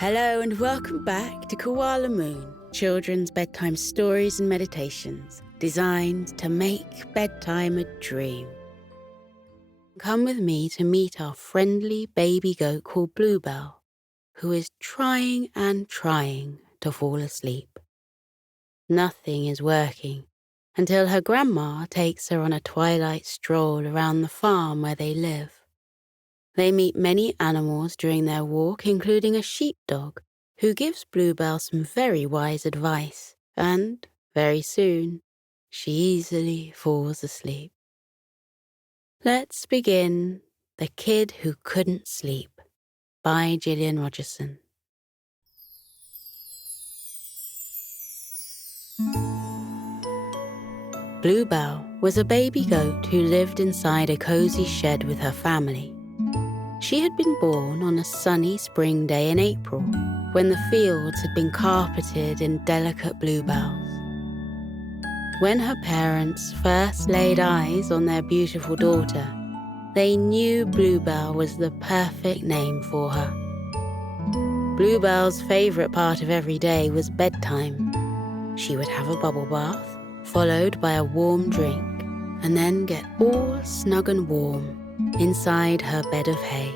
Hello and welcome back to Koala Moon, children's bedtime stories and meditations designed to make bedtime a dream. Come with me to meet our friendly baby goat called Bluebell, who is trying and trying to fall asleep. Nothing is working until her grandma takes her on a twilight stroll around the farm where they live. They meet many animals during their walk, including a sheepdog, who gives Bluebell some very wise advice, and, very soon, she easily falls asleep. Let's begin The Kid Who Couldn't Sleep by Gillian Rogerson. Bluebell was a baby goat who lived inside a cozy shed with her family. She had been born on a sunny spring day in April, when the fields had been carpeted in delicate bluebells. When her parents first laid eyes on their beautiful daughter, they knew Bluebell was the perfect name for her. Bluebell's favourite part of every day was bedtime. She would have a bubble bath, followed by a warm drink, and then get all snug and warm inside her bed of hay.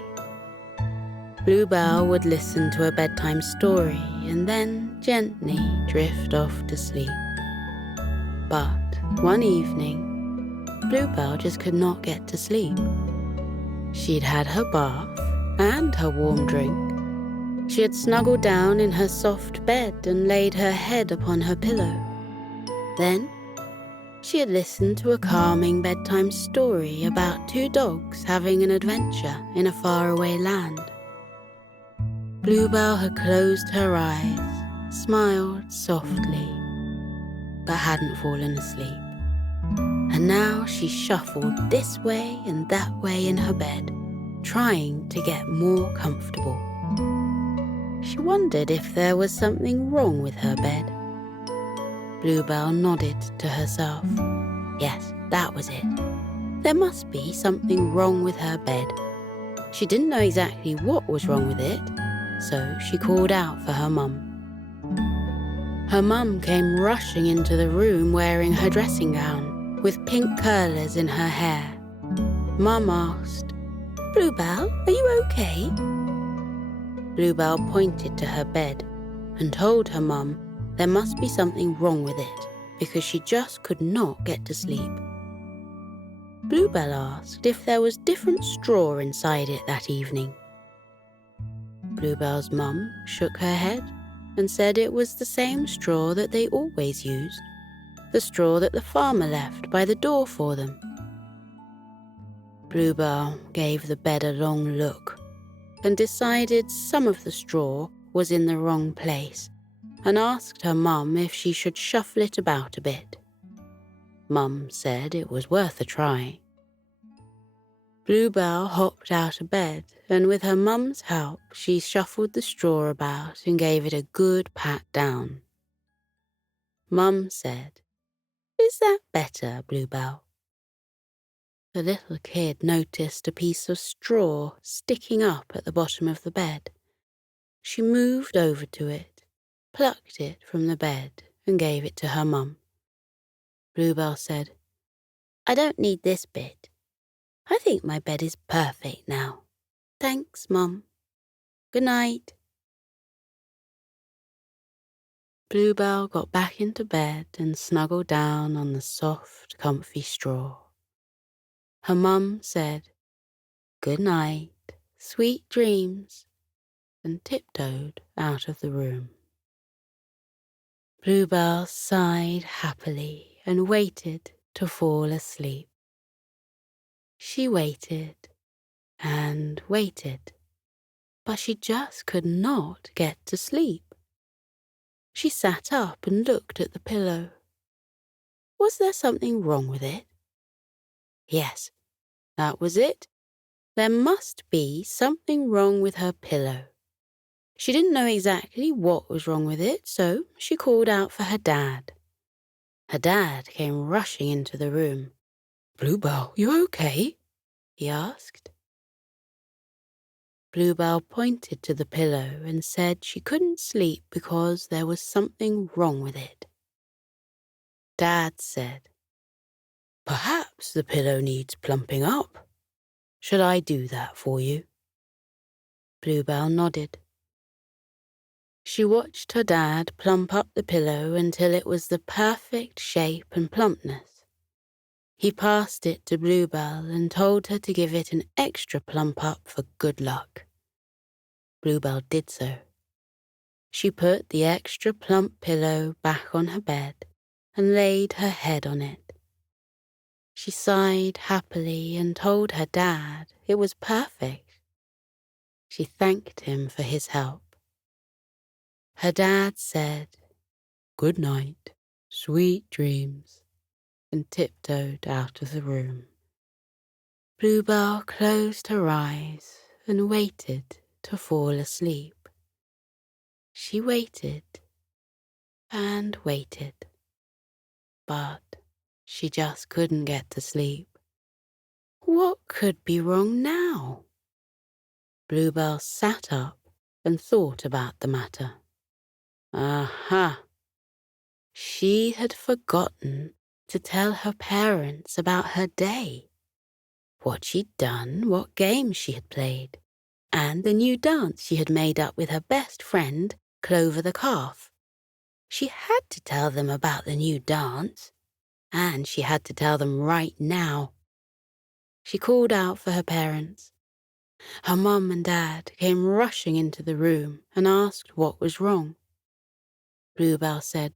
Bluebell would listen to a bedtime story and then gently drift off to sleep. But one evening, Bluebell just could not get to sleep. She'd had her bath and her warm drink. She had snuggled down in her soft bed and laid her head upon her pillow. Then, she had listened to a calming bedtime story about two dogs having an adventure in a faraway land. Bluebell had closed her eyes, smiled softly, but hadn't fallen asleep. And now she shuffled this way and that way in her bed, trying to get more comfortable. She wondered if there was something wrong with her bed. Bluebell nodded to herself. Yes, that was it. There must be something wrong with her bed. She didn't know exactly what was wrong with it, so she called out for her mum. Her mum came rushing into the room wearing her dressing gown, with pink curlers in her hair. Mum asked, "Bluebell, are you okay?" Bluebell pointed to her bed and told her mum there must be something wrong with it, because she just could not get to sleep. Bluebell asked if there was different straw inside it that evening. Bluebell's mum shook her head and said it was the same straw that they always used, the straw that the farmer left by the door for them. Bluebell gave the bed a long look and decided some of the straw was in the wrong place, and asked her mum if she should shuffle it about a bit. Mum said it was worth a try. Bluebell hopped out of bed, and with her mum's help, she shuffled the straw about and gave it a good pat down. Mum said, "Is that better, Bluebell?" The little kid noticed a piece of straw sticking up at the bottom of the bed. She moved over to it, plucked it from the bed, and gave it to her mum. Bluebell said, "I don't need this bit. I think my bed is perfect now. Thanks, Mum. Good night." Bluebell got back into bed and snuggled down on the soft, comfy straw. Her mum said, "Good night, sweet dreams," and tiptoed out of the room. Bluebell sighed happily and waited to fall asleep. She waited and waited, but she just could not get to sleep. She sat up and looked at the pillow. Was there something wrong with it? Yes, that was it. There must be something wrong with her pillow. She didn't know exactly what was wrong with it, so she called out for her dad. Her dad came rushing into the room. "Bluebell, you okay?" he asked. Bluebell pointed to the pillow and said she couldn't sleep because there was something wrong with it. Dad said, "Perhaps the pillow needs plumping up. Shall I do that for you?" Bluebell nodded. She watched her dad plump up the pillow until it was the perfect shape and plumpness. He passed it to Bluebell and told her to give it an extra plump up for good luck. Bluebell did so. She put the extra plump pillow back on her bed and laid her head on it. She sighed happily and told her dad it was perfect. She thanked him for his help. Her dad said, "Good night, sweet dreams," and tiptoed out of the room. Bluebell closed her eyes and waited to fall asleep. She waited and waited, but she just couldn't get to sleep. What could be wrong now? Bluebell sat up and thought about the matter. Aha! She had forgotten to tell her parents about her day, what she'd done, what games she had played, and the new dance she had made up with her best friend, Clover the calf. She had to tell them about the new dance, and she had to tell them right now. She called out for her parents. Her mum and dad came rushing into the room and asked what was wrong. Bluebell said,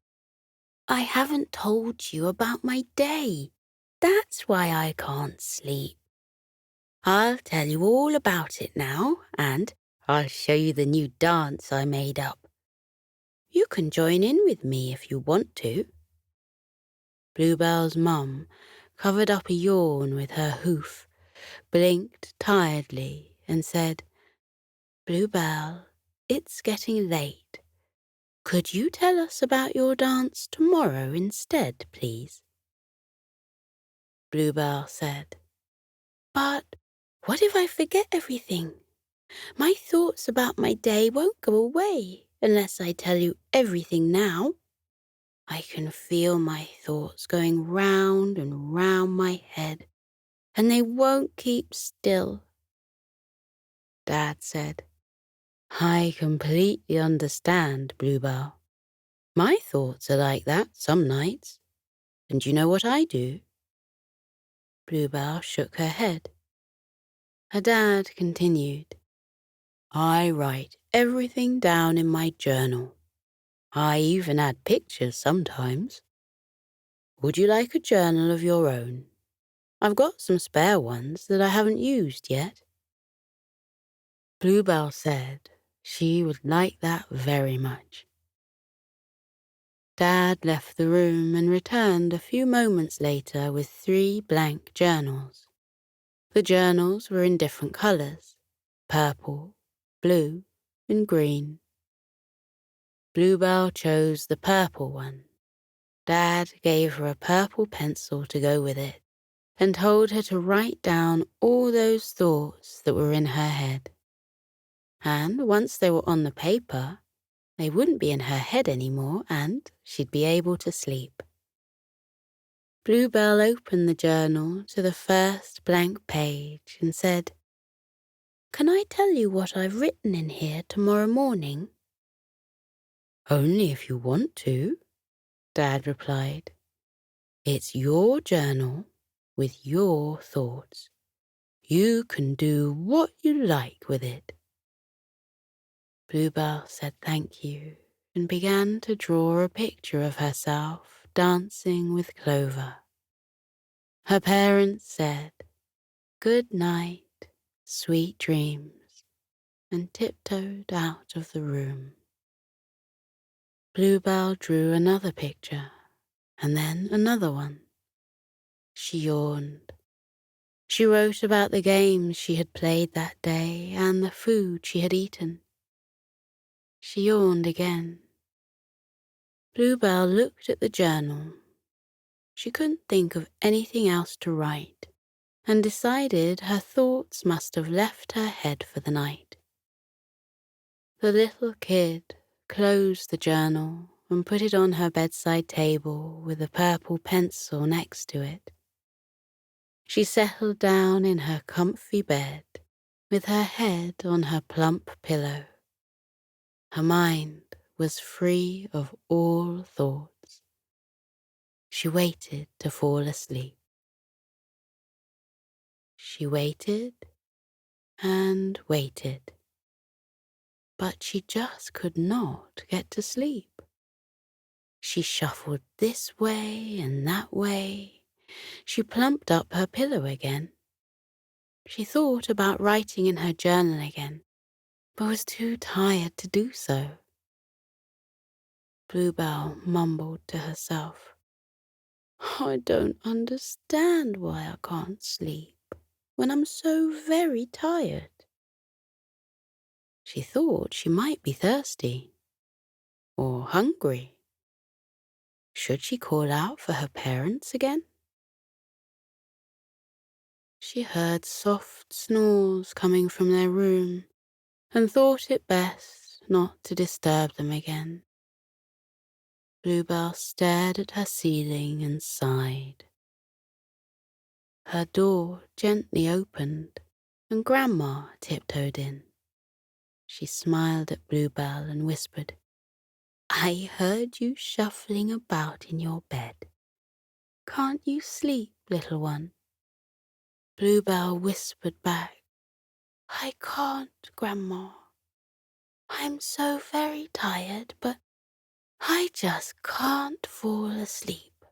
"I haven't told you about my day. That's why I can't sleep. I'll tell you all about it now, and I'll show you the new dance I made up. You can join in with me if you want to." Bluebell's mum covered up a yawn with her hoof, blinked tiredly, and said, "Bluebell, it's getting late. Could you tell us about your dance tomorrow instead, please?" Bluebell said, "But what if I forget everything? My thoughts about my day won't go away unless I tell you everything now. I can feel my thoughts going round and round my head, and they won't keep still." Dad said, "I completely understand, Bluebell. My thoughts are like that some nights. And you know what I do?" Bluebell shook her head. Her dad continued, "I write everything down in my journal. I even add pictures sometimes. Would you like a journal of your own? I've got some spare ones that I haven't used yet." Bluebell said she would like that very much. Dad left the room and returned a few moments later with 3 blank journals. The journals were in different colours: purple, blue, and green. Bluebell chose the purple one. Dad gave her a purple pencil to go with it and told her to write down all those thoughts that were in her head. And once they were on the paper, they wouldn't be in her head anymore and she'd be able to sleep. Bluebell opened the journal to the first blank page and said, "Can I tell you what I've written in here tomorrow morning?" "Only if you want to," Dad replied. "It's your journal with your thoughts. You can do what you like with it." Bluebell said thank you and began to draw a picture of herself dancing with Clover. Her parents said, "Good night, sweet dreams," and tiptoed out of the room. Bluebell drew another picture, and then another one. She yawned. She wrote about the games she had played that day and the food she had eaten. She yawned again. Bluebell looked at the journal. She couldn't think of anything else to write and decided her thoughts must have left her head for the night. The little kid closed the journal and put it on her bedside table with a purple pencil next to it. She settled down in her comfy bed with her head on her plump pillow. Her mind was free of all thoughts. She waited to fall asleep. She waited and waited, but she just could not get to sleep. She shuffled this way and that way. She plumped up her pillow again. She thought about writing in her journal again, but was too tired to do so. Bluebell mumbled to herself, "I don't understand why I can't sleep when I'm so very tired." She thought she might be thirsty or hungry. Should she call out for her parents again? She heard soft snores coming from their room and thought it best not to disturb them again. Bluebell stared at her ceiling and sighed. Her door gently opened and Grandma tiptoed in. She smiled at Bluebell and whispered, "I heard you shuffling about in your bed. Can't you sleep, little one?" Bluebell whispered back, "I can't, Grandma. I'm so very tired, but I just can't fall asleep."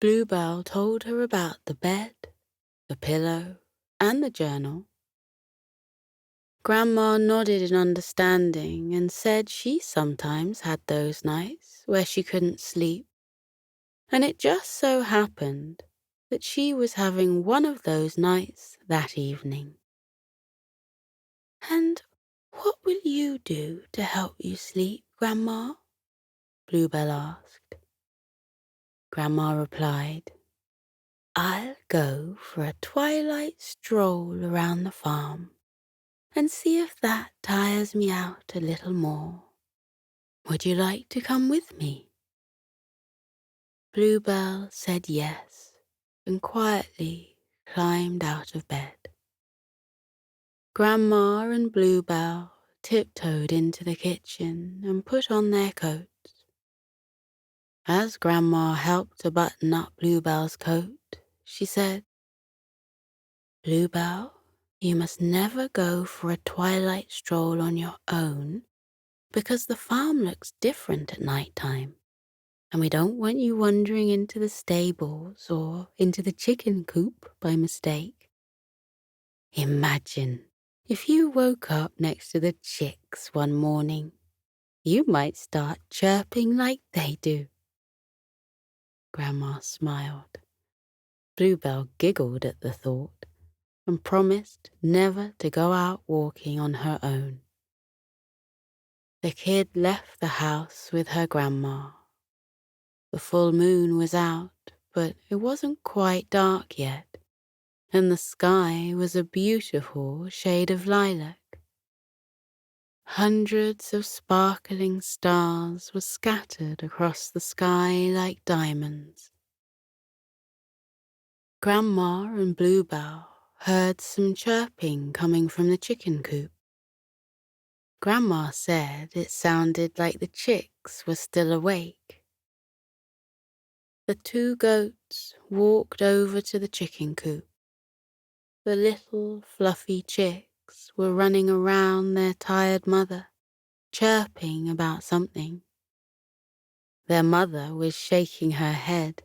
Bluebell told her about the bed, the pillow, and the journal. Grandma nodded in understanding and said she sometimes had those nights where she couldn't sleep, and it just so happened that she was having one of those nights that evening. "And what will you do to help you sleep, Grandma?" Bluebell asked. Grandma replied, "I'll go for a twilight stroll around the farm and see if that tires me out a little more. Would you like to come with me?" Bluebell said yes and quietly climbed out of bed. Grandma and Bluebell tiptoed into the kitchen and put on their coats. As Grandma helped to button up Bluebell's coat, she said, "Bluebell, you must never go for a twilight stroll on your own because the farm looks different at night time, and we don't want you wandering into the stables or into the chicken coop by mistake. Imagine if you woke up next to the chicks one morning. You might start chirping like they do." Grandma smiled. Bluebell giggled at the thought and promised never to go out walking on her own. The kid left the house with her grandma. The full moon was out, but it wasn't quite dark yet, and the sky was a beautiful shade of lilac. Hundreds of sparkling stars were scattered across the sky like diamonds. Grandma and Bluebell heard some chirping coming from the chicken coop. Grandma said it sounded like the chicks were still awake. The two goats walked over to the chicken coop. The little fluffy chicks were running around their tired mother, chirping about something. Their mother was shaking her head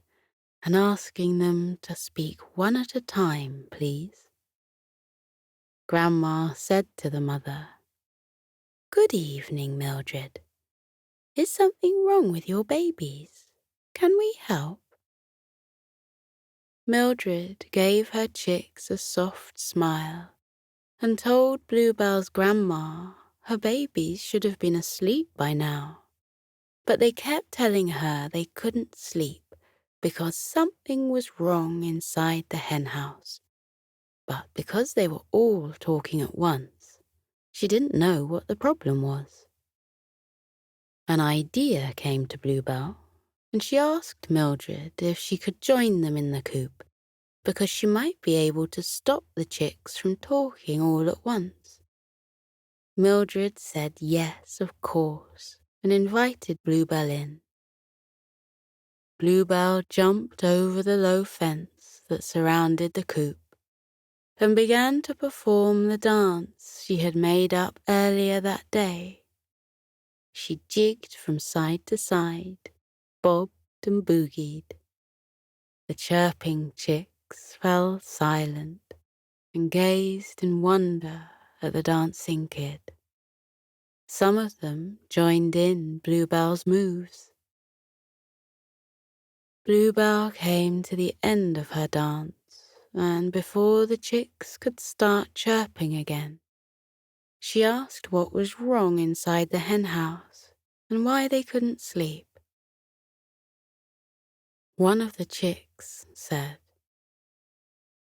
and asking them to speak one at a time, please. Grandma said to the mother, "Good evening, Mildred. Is something wrong with your babies? Can we help?" Mildred gave her chicks a soft smile and told Bluebell's grandma her babies should have been asleep by now. But they kept telling her they couldn't sleep because something was wrong inside the hen house. But because they were all talking at once, She didn't know what the problem was. An idea came to Bluebell, and she asked Mildred if she could join them in the coop, because she might be able to stop the chicks from talking all at once. Mildred said yes, of course, and invited Bluebell in. Bluebell jumped over the low fence that surrounded the coop and began to perform the dance she had made up earlier that day. She jigged from side to side, bobbed and boogied. The chirping chicks fell silent and gazed in wonder at the dancing kid. Some of them joined in Bluebell's moves. Bluebell came to the end of her dance, and before the chicks could start chirping again, she asked what was wrong inside the hen house and why they couldn't sleep. One of the chicks said,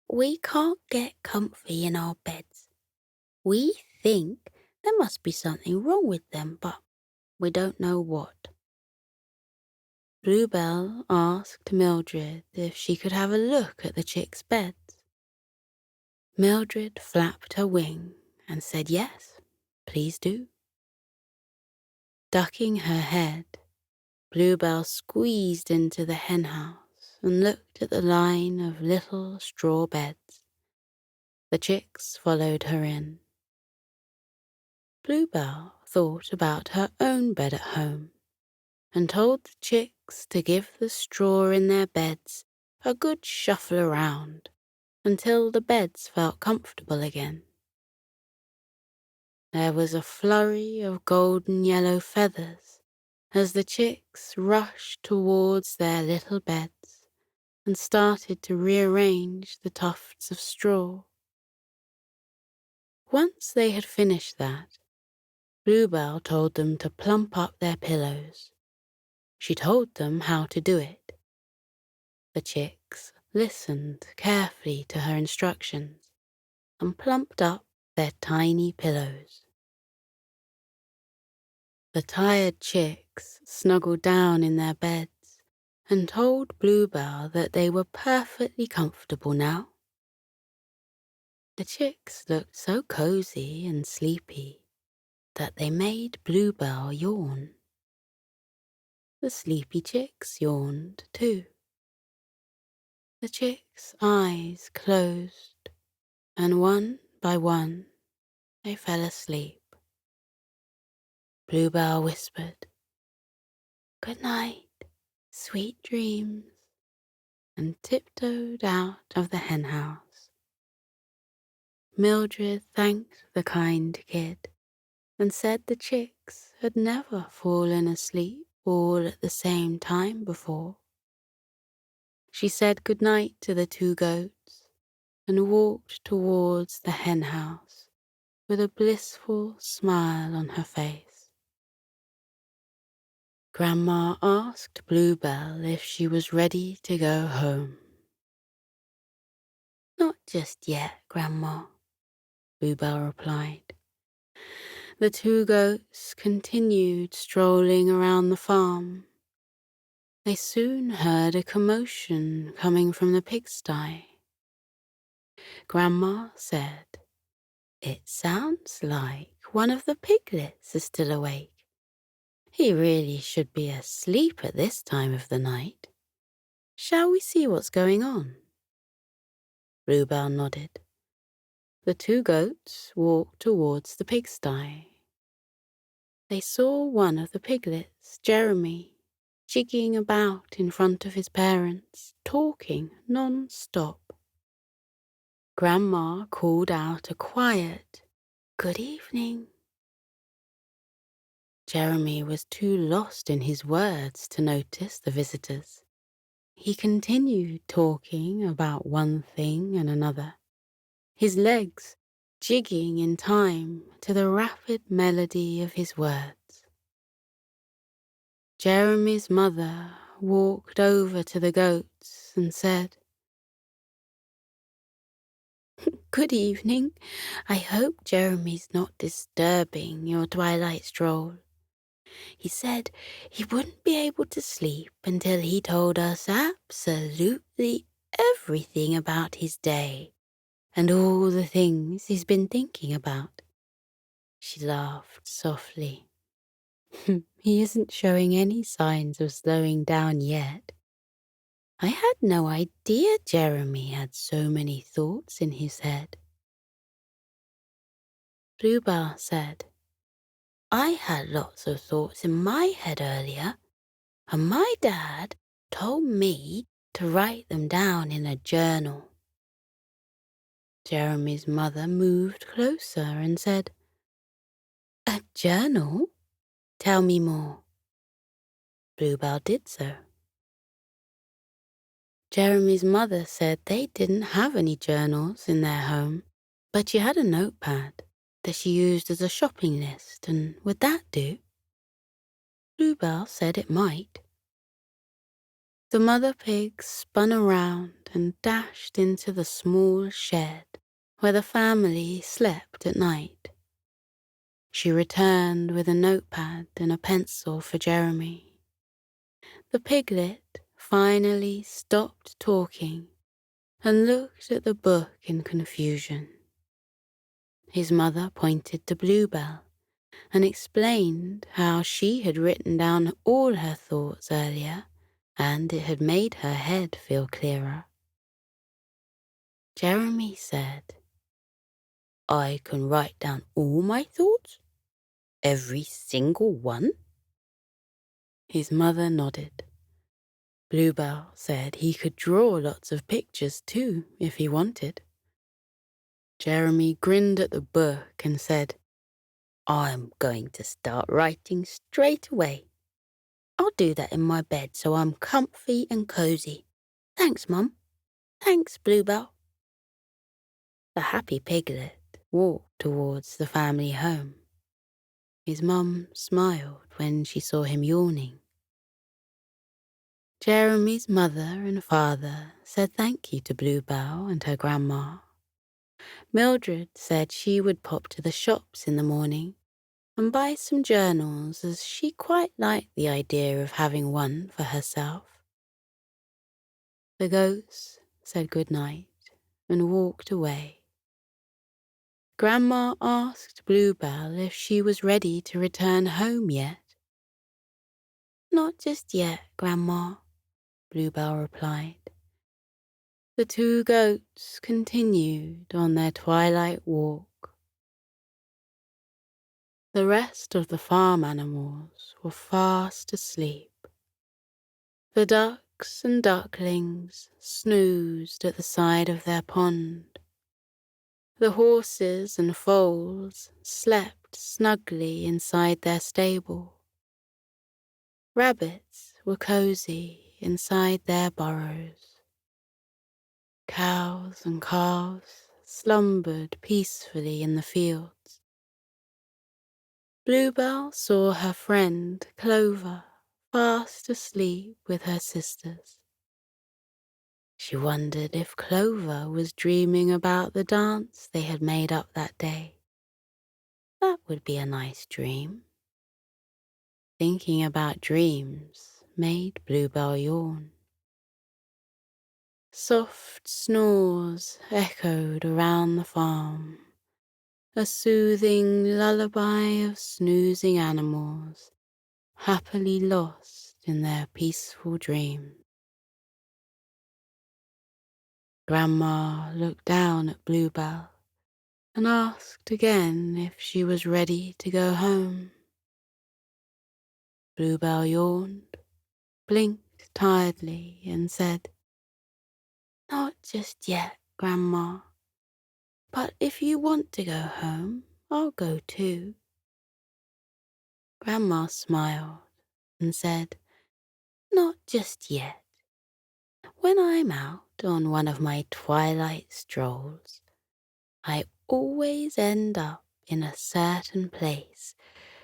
"We can't get comfy in our beds. We think there must be something wrong with them, but we don't know what." Bluebell asked Mildred if she could have a look at the chicks' beds. Mildred flapped her wing and said yes, please do. Ducking her head, Bluebell squeezed into the hen house and looked at the line of little straw beds. The chicks followed her in. Bluebell thought about her own bed at home and told the chicks to give the straw in their beds a good shuffle around until the beds felt comfortable again. There was a flurry of golden yellow feathers as the chicks rushed towards their little beds and started to rearrange the tufts of straw. Once they had finished that, Bluebell told them to plump up their pillows. She told them how to do it. The chicks listened carefully to her instructions and plumped up their tiny pillows. The tired chicks snuggled down in their beds and told Bluebell that they were perfectly comfortable now. The chicks looked so cozy and sleepy that they made Bluebell yawn. The sleepy chicks yawned too. The chicks' eyes closed, and one by one they fell asleep. Bluebell whispered, "Good night, sweet dreams," and tiptoed out of the hen house. Mildred thanked the kind kid and said the chicks had never fallen asleep all at the same time before. She said good night to the two goats and walked towards the hen house with a blissful smile on her face. Grandma asked Bluebell if she was ready to go home. "Not just yet, Grandma," Bluebell replied. The two goats continued strolling around the farm. They soon heard a commotion coming from the pigsty. Grandma said, "It sounds like one of the piglets is still awake. He really should be asleep at this time of the night. Shall we see what's going on?" Bluebell nodded. The two goats walked towards the pigsty. They saw one of the piglets, Jeremy, jigging about in front of his parents, talking non-stop. Grandma called out a quiet, "Good evening." Jeremy was too lost in his words to notice the visitors. He continued talking about one thing and another, his legs jigging in time to the rapid melody of his words. Jeremy's mother walked over to the goats and said, Good evening. I hope Jeremy's not disturbing your twilight stroll. He said he wouldn't be able to sleep until he told us absolutely everything about his day and all the things he's been thinking about. She laughed softly. He isn't showing any signs of slowing down yet. I had no idea Jeremy had so many thoughts in his head. Bluebell said, I had lots of thoughts in my head earlier, and my dad told me to write them down in a journal. Jeremy's mother moved closer and said, A journal? Tell me more. Bluebell did so. Jeremy's mother said they didn't have any journals in their home, but she had a notepad that she used as a shopping list, and would that do? Bluebell said it might. The mother pig spun around and dashed into the small shed where the family slept at night. She returned with a notepad and a pencil for Jeremy. The piglet finally stopped talking and looked at the book in confusion. His mother pointed to Bluebell and explained how she had written down all her thoughts earlier, and it had made her head feel clearer. Jeremy said, I can write down all my thoughts? Every single one? His mother nodded. Bluebell said he could draw lots of pictures too, if he wanted. Jeremy grinned at the book and said, I'm going to start writing straight away. I'll do that in my bed so I'm comfy and cozy. Thanks, Mum. Thanks, Bluebell. The happy piglet walked towards the family home. His mum smiled when she saw him yawning. Jeremy's mother and father said thank you to Bluebell and her grandma. Mildred said she would pop to the shops in the morning and buy some journals, as she quite liked the idea of having one for herself. The ghosts said good night and walked away. Grandma asked Bluebell if she was ready to return home yet. Not just yet, Grandma, Bluebell replied. The two goats continued on their twilight walk. The rest of the farm animals were fast asleep. The ducks and ducklings snoozed at the side of their pond. The horses and foals slept snugly inside their stable. Rabbits were cozy inside their burrows. Cows and calves slumbered peacefully in the fields. Bluebell saw her friend Clover fast asleep with her sisters. She wondered if Clover was dreaming about the dance they had made up that day. That would be a nice dream. Thinking about dreams made Bluebell yawn. Soft snores echoed around the farm, a soothing lullaby of snoozing animals, happily lost in their peaceful dream. Grandma looked down at Bluebell and asked again if she was ready to go home. Bluebell yawned, blinked tiredly, and said, Not just yet, Grandma. But if you want to go home, I'll go too. Grandma smiled and said, Not just yet. When I'm out on one of my twilight strolls, I always end up in a certain place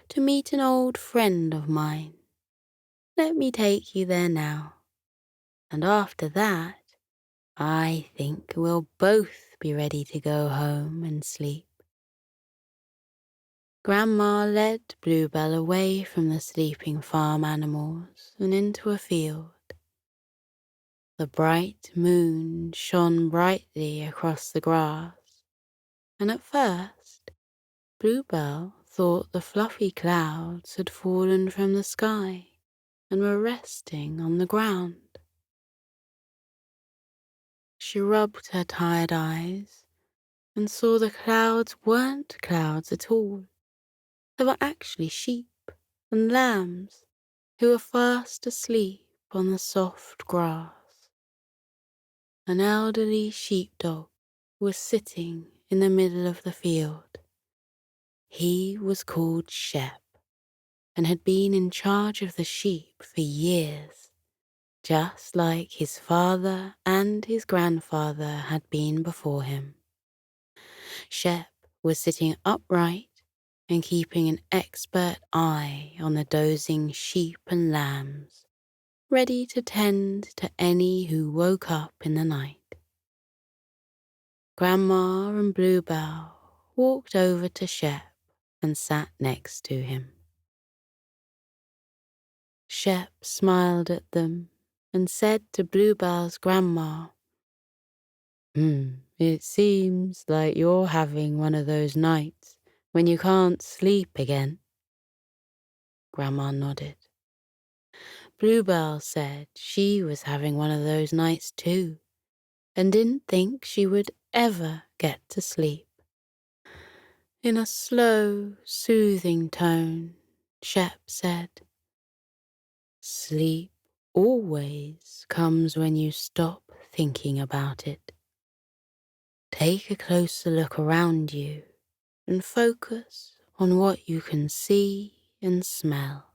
to meet an old friend of mine. Let me take you there now, and after that, I think we'll both be ready to go home and sleep. Grandma led Bluebell away from the sleeping farm animals and into a field. The bright moon shone brightly across the grass, and at first Bluebell thought the fluffy clouds had fallen from the sky and were resting on the ground. She rubbed her tired eyes and saw the clouds weren't clouds at all. They were actually sheep and lambs who were fast asleep on the soft grass. An elderly sheepdog was sitting in the middle of the field. He was called Shep and had been in charge of the sheep for years, just like his father and his grandfather had been before him. Shep was sitting upright and keeping an expert eye on the dozing sheep and lambs, ready to tend to any who woke up in the night. Grandma and Bluebell walked over to Shep and sat next to him. Shep smiled at them and said to Bluebell's grandma, It seems like you're having one of those nights when you can't sleep again." Grandma nodded. Bluebell said she was having one of those nights too, and didn't think she would ever get to sleep. In a slow, soothing tone, Shep said, "Sleep always comes when you stop thinking about it. Take a closer look around you and focus on what you can see and smell."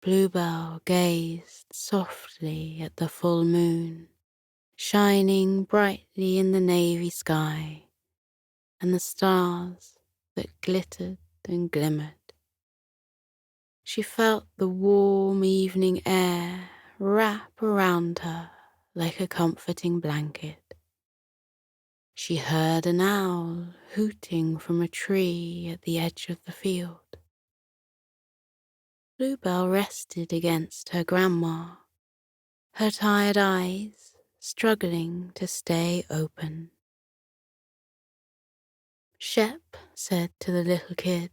Bluebell gazed softly at the full moon, shining brightly in the navy sky, and the stars that glittered and glimmered. She felt the warm evening air wrap around her like a comforting blanket. She heard an owl hooting from a tree at the edge of the field. Bluebell rested against her grandma, her tired eyes struggling to stay open. Shep said to the little kid,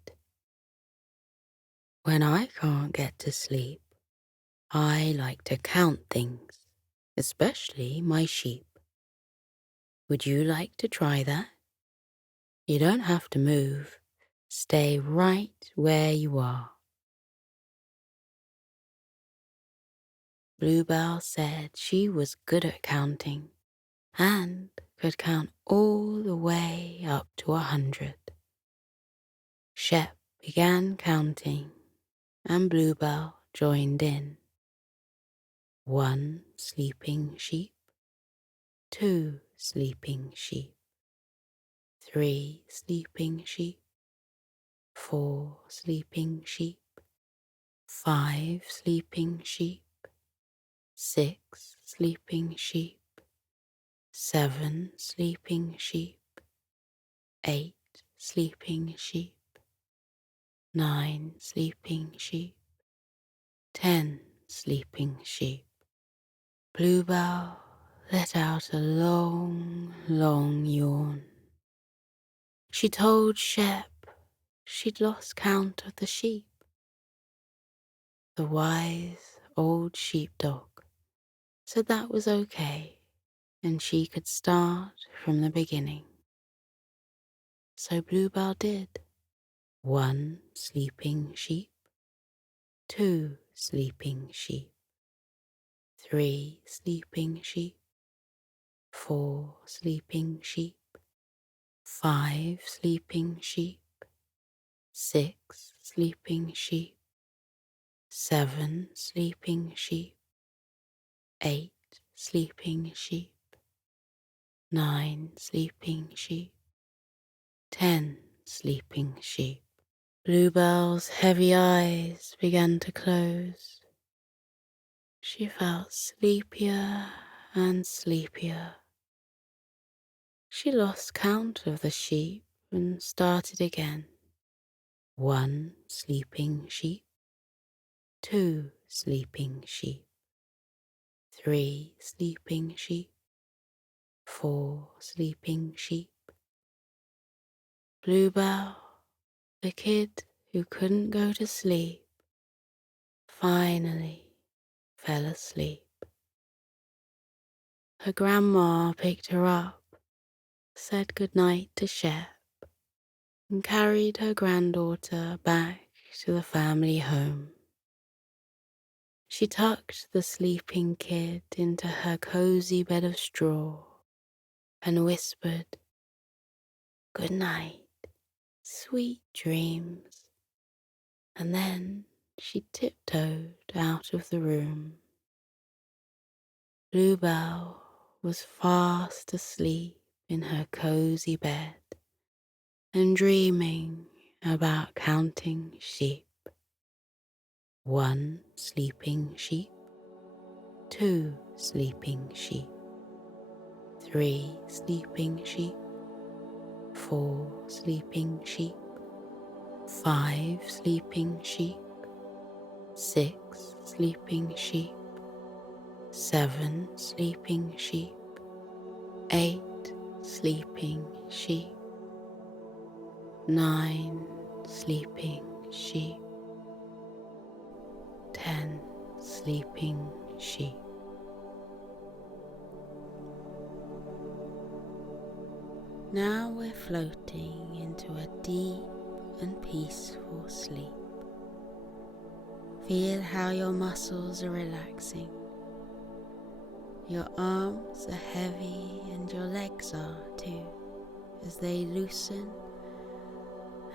"When I can't get to sleep, I like to count things, especially my sheep. Would you like to try that? You don't have to move. Stay right where you are." Bluebell said she was good at counting and could count all the way up to 100. Shep began counting and Bluebell joined in. 1 sleeping sheep, 2 sleeping sheep, 3 sleeping sheep, 4 sleeping sheep, 5 sleeping sheep, 6 sleeping sheep, 7 sleeping sheep, 8 sleeping sheep, 9 sleeping sheep, 10 sleeping sheep. Bluebell let out a long, long yawn. She told Shep she'd lost count of the sheep. The wise old sheepdog said that was okay and she could start from the beginning. So Bluebell did. 1 sleeping sheep, 2 sleeping sheep, 3 sleeping sheep, 4 sleeping sheep, 5 sleeping sheep, 6 sleeping sheep, 7 sleeping sheep, 8 sleeping sheep, 9 sleeping sheep, 10 sleeping sheep. Bluebell's heavy eyes began to close. She felt sleepier and sleepier. She lost count of the sheep and started again. 1 sleeping sheep, 2 sleeping sheep, 3 sleeping sheep, 4 sleeping sheep. Bluebell, the kid who couldn't go to sleep, finally fell asleep. Her grandma picked her up, said goodnight to Shep, and carried her granddaughter back to the family home. She tucked the sleeping kid into her cozy bed of straw and whispered, "Good night, sweet dreams." And then she tiptoed out of the room. Bluebell was fast asleep in her cozy bed and dreaming about counting sheep. 1 sleeping sheep, 2 sleeping sheep, 3 sleeping sheep, 4 sleeping sheep, 5 sleeping sheep, 6 sleeping sheep, 7 sleeping sheep, 8 sleeping sheep, 9 sleeping sheep, 10 sleeping sheep. Now we're floating into a deep and peaceful sleep. Feel how your muscles are relaxing. Your arms are heavy and your legs are too, as they loosen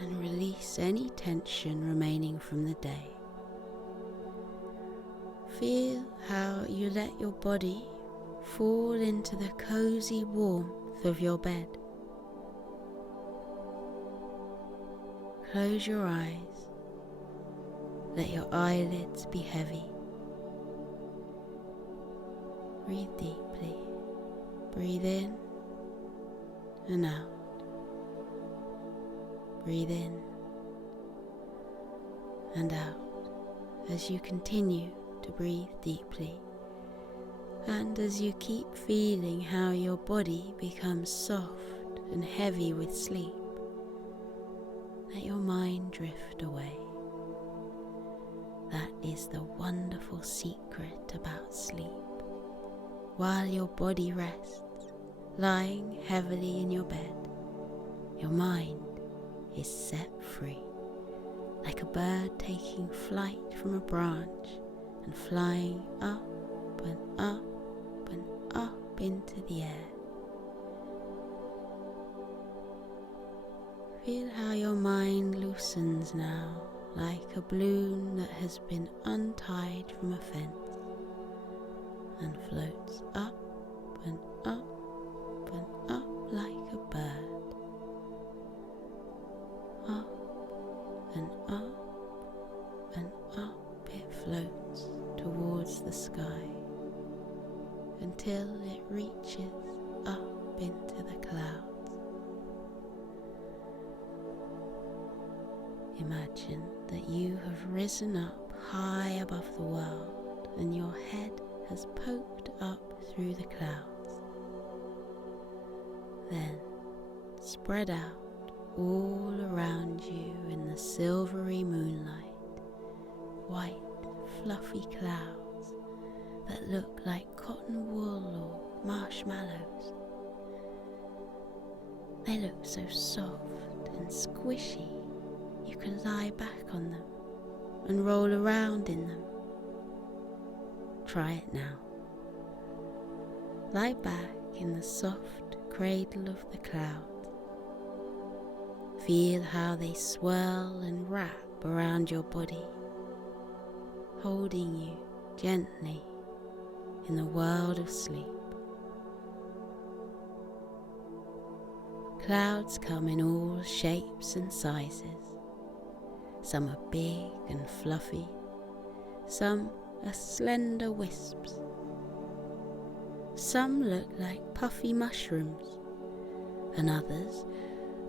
and release any tension remaining from the day. Feel how you let your body fall into the cozy warmth of your bed. Close your eyes. Let your eyelids be heavy. Breathe deeply. Breathe in and out. Breathe in and out as you continue to breathe deeply, and as you keep feeling how your body becomes soft and heavy with sleep, let your mind drift away. That is the wonderful secret about sleep. While your body rests, lying heavily in your bed, your mind is set free, like a bird taking flight from a branch and flying up and up and up into the air. Feel how your mind loosens now, like a balloon that has been untied from a fence, and floats up and up and up like a bird. Up and up and up it floats towards the sky until it reaches up into the clouds. Imagine that you have risen up high above the world and your head has poked up through the clouds. Then spread out all around you in the silvery moonlight, white fluffy clouds that look like cotton wool or marshmallows. They look so soft and squishy you can lie back on them and roll around in them. Try it now. Lie back in the soft cradle of the clouds. Feel how they swirl and wrap around your body, holding you gently in the world of sleep. Clouds come in all shapes and sizes. Some are big and fluffy, some are slender wisps. Some look like puffy mushrooms, and others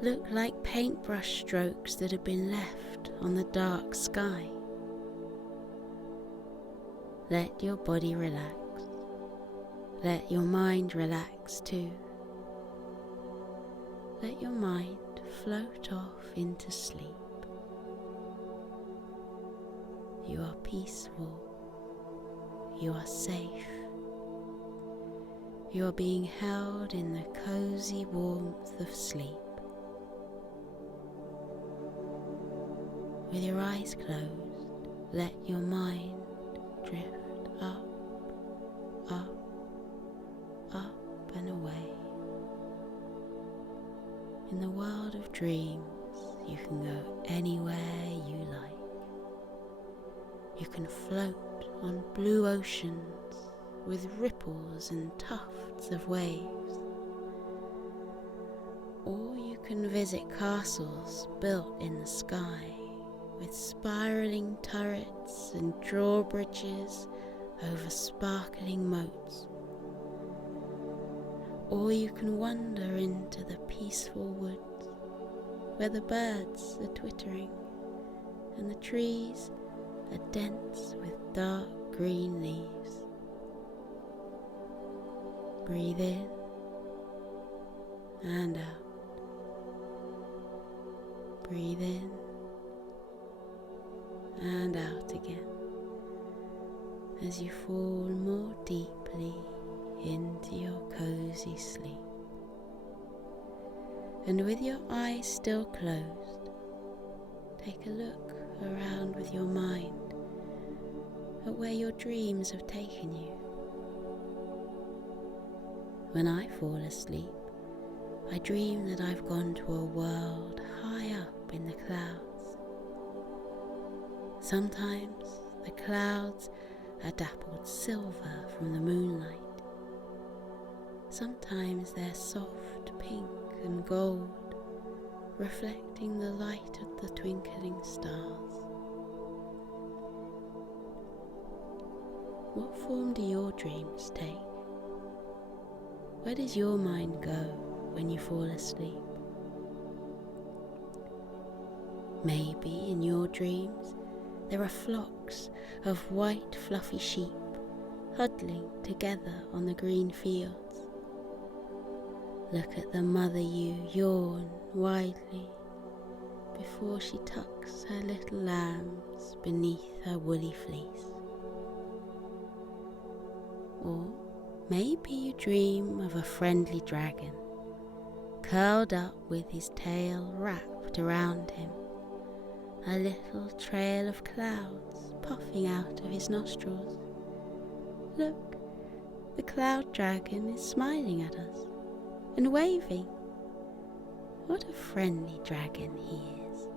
look like paintbrush strokes that have been left on the dark sky. Let your body relax. Let your mind relax too. Let your mind float off into sleep. You are peaceful. You are safe. You are being held in the cozy warmth of sleep. With your eyes closed, let your mind drift up, up, up and away. In the world of dreams, you can go anywhere you like. You can float on blue oceans with ripples and tufts of waves. Or you can visit castles built in the sky with spiraling turrets and drawbridges over sparkling moats. Or you can wander into the peaceful woods where the birds are twittering and the trees are dense with dark green leaves. Breathe in and out. Breathe in and out again as you fall more deeply into your cozy sleep. And with your eyes still closed, take a look around with your mind at where your dreams have taken you. When I fall asleep, I dream that I've gone to a world high up in the clouds. Sometimes the clouds are dappled silver from the moonlight. Sometimes they're soft pink and gold, reflecting the light of the twinkling stars. What form do your dreams take? Where does your mind go when you fall asleep? Maybe in your dreams there are flocks of white fluffy sheep huddling together on the green fields. Look at the mother ewe yawn widely before she tucks her little lambs beneath her woolly fleece. Or maybe you dream of a friendly dragon, curled up with his tail wrapped around him, a little trail of clouds puffing out of his nostrils. Look, the cloud dragon is smiling at us and waving. What a friendly dragon he is.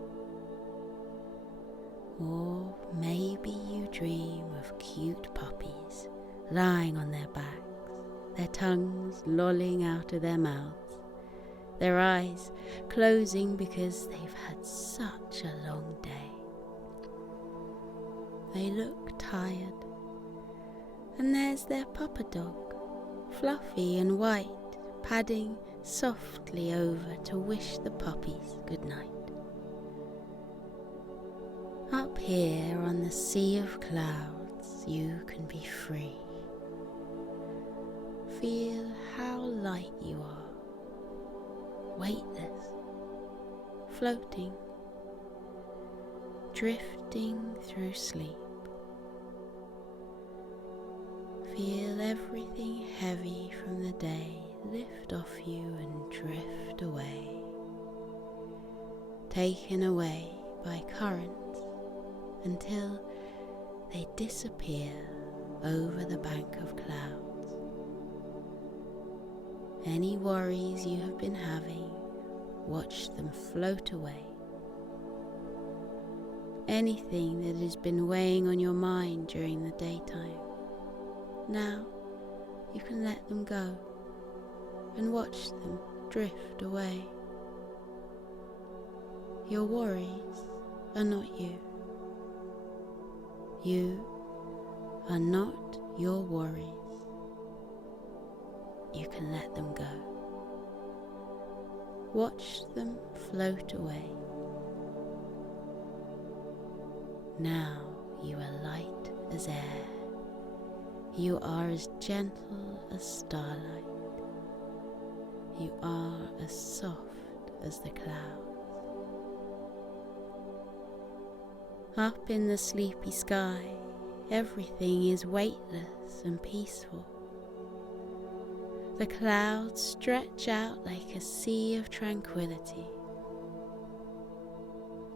Or maybe you dream of cute puppies lying on their backs, their tongues lolling out of their mouths, their eyes closing because they've had such a long day. They look tired, and there's their papa dog, fluffy and white, padding softly over to wish the puppies good night. Up here on the sea of clouds, you can be free. Feel how light you are, weightless, floating, drifting through sleep. Feel everything heavy from the day lift off you and drift away, taken away by currents until they disappear over the bank of clouds. Any worries you have been having, watch them float away. Anything that has been weighing on your mind during the daytime, now you can let them go and watch them drift away. Your worries are not you. You are not your worries. You can let them go. Watch them float away. Now you are light as air. You are as gentle as starlight. You are as soft as the clouds. Up in the sleepy sky, everything is weightless and peaceful. The clouds stretch out like a sea of tranquility.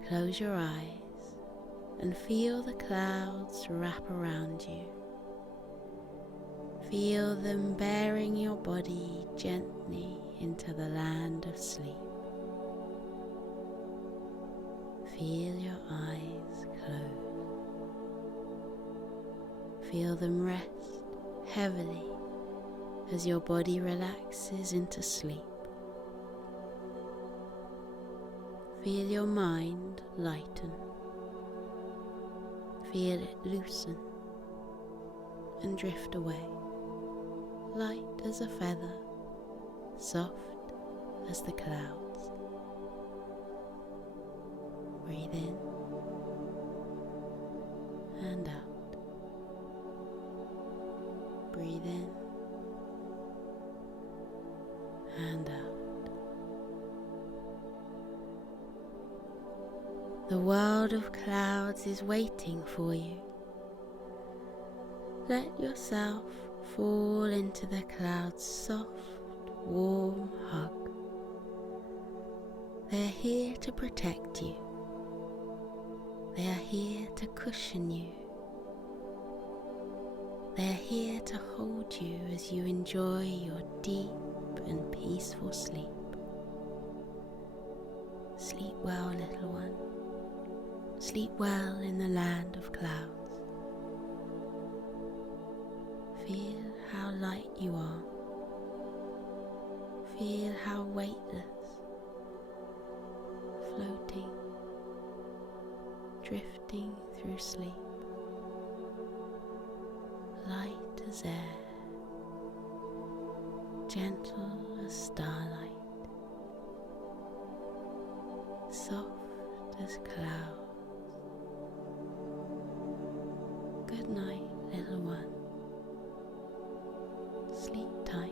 Close your eyes and feel the clouds wrap around you. Feel them bearing your body gently into the land of sleep. Feel your eyes close. Feel them rest heavily as your body relaxes into sleep. Feel your mind lighten. Feel it loosen and drift away, light as a feather, soft as the clouds. Breathe in and out. Breathe in and out. The world of clouds is waiting for you. Let yourself fall into the clouds' soft, warm hug. They are here to protect you. They are here to cushion you. They are here to hold you as you enjoy your deep and peaceful sleep. Sleep well, little one. Sleep well in the land of clouds. Feel how light you are. Feel how weightless, floating, drifting through sleep, light as air, gentle as starlight, soft as clouds. Good night, little one. Sleep tight.